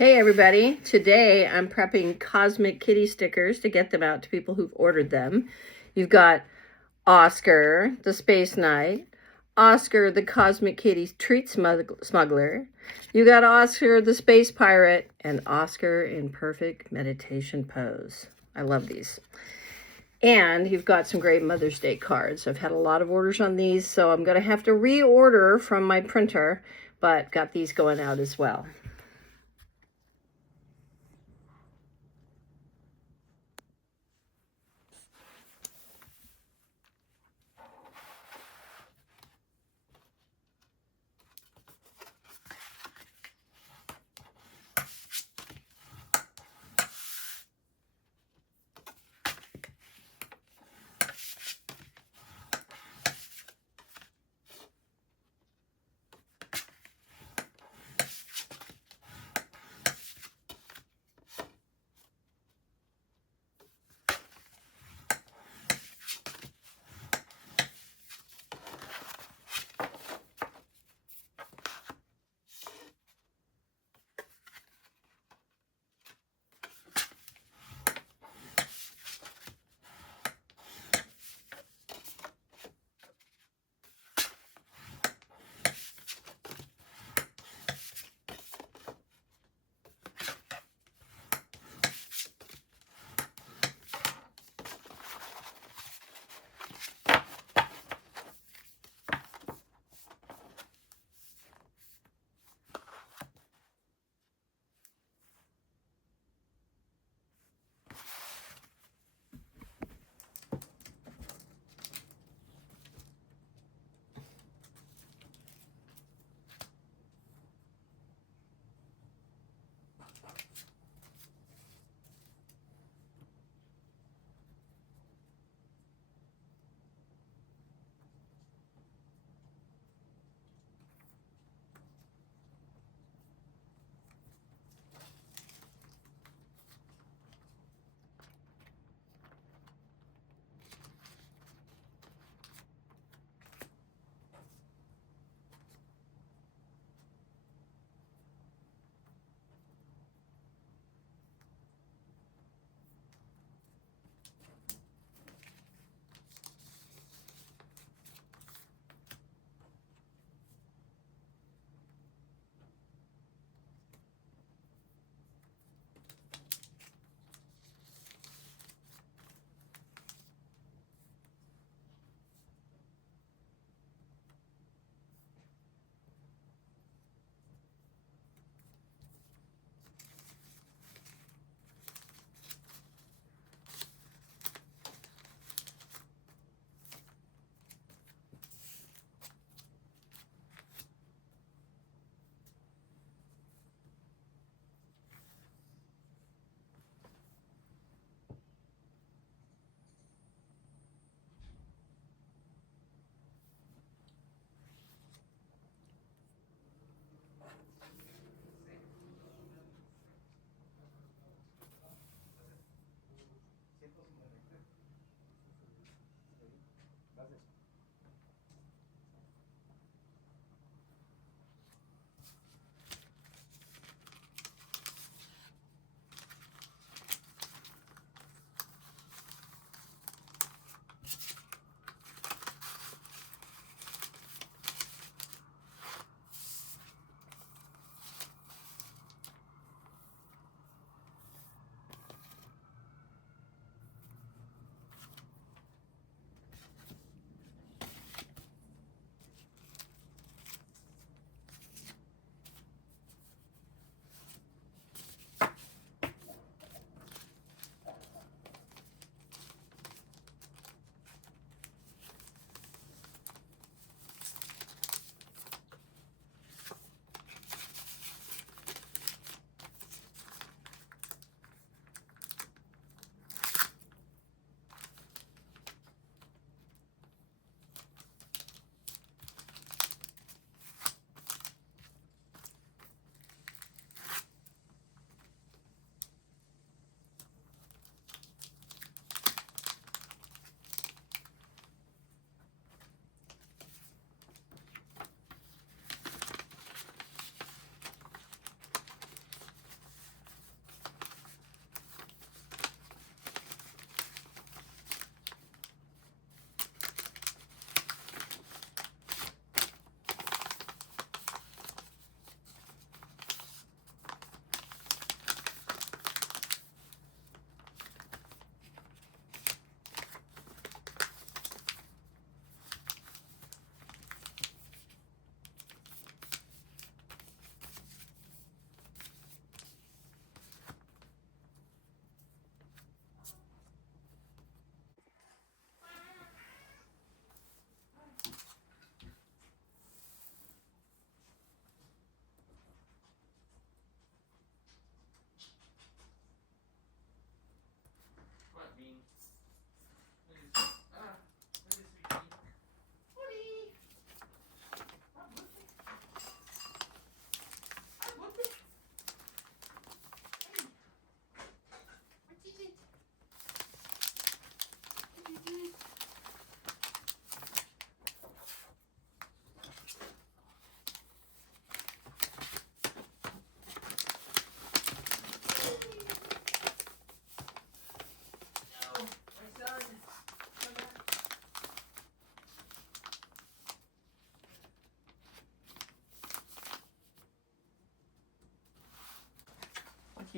Hey everybody, today I'm prepping Cosmic Kitty stickers to get them out to people who've ordered them. You've got Oscar, the Space Knight, Oscar, the Cosmic Kitty Treat Smuggler, you got Oscar, the Space Pirate, and Oscar in perfect meditation pose. I love these. And you've got some great Mother's Day cards. I've had a lot of orders on these, so I'm going to have to reorder from my printer, but got these going out as well.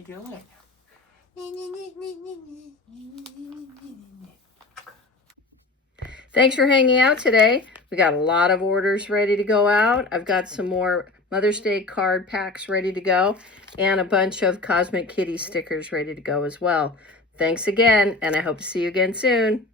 you doing? Thanks for hanging out today. We got a lot of orders ready to go out. I've got some more Mother's Day card packs ready to go and a bunch of Cosmic Kitty stickers ready to go as well. Thanks again, and I hope to see you again soon.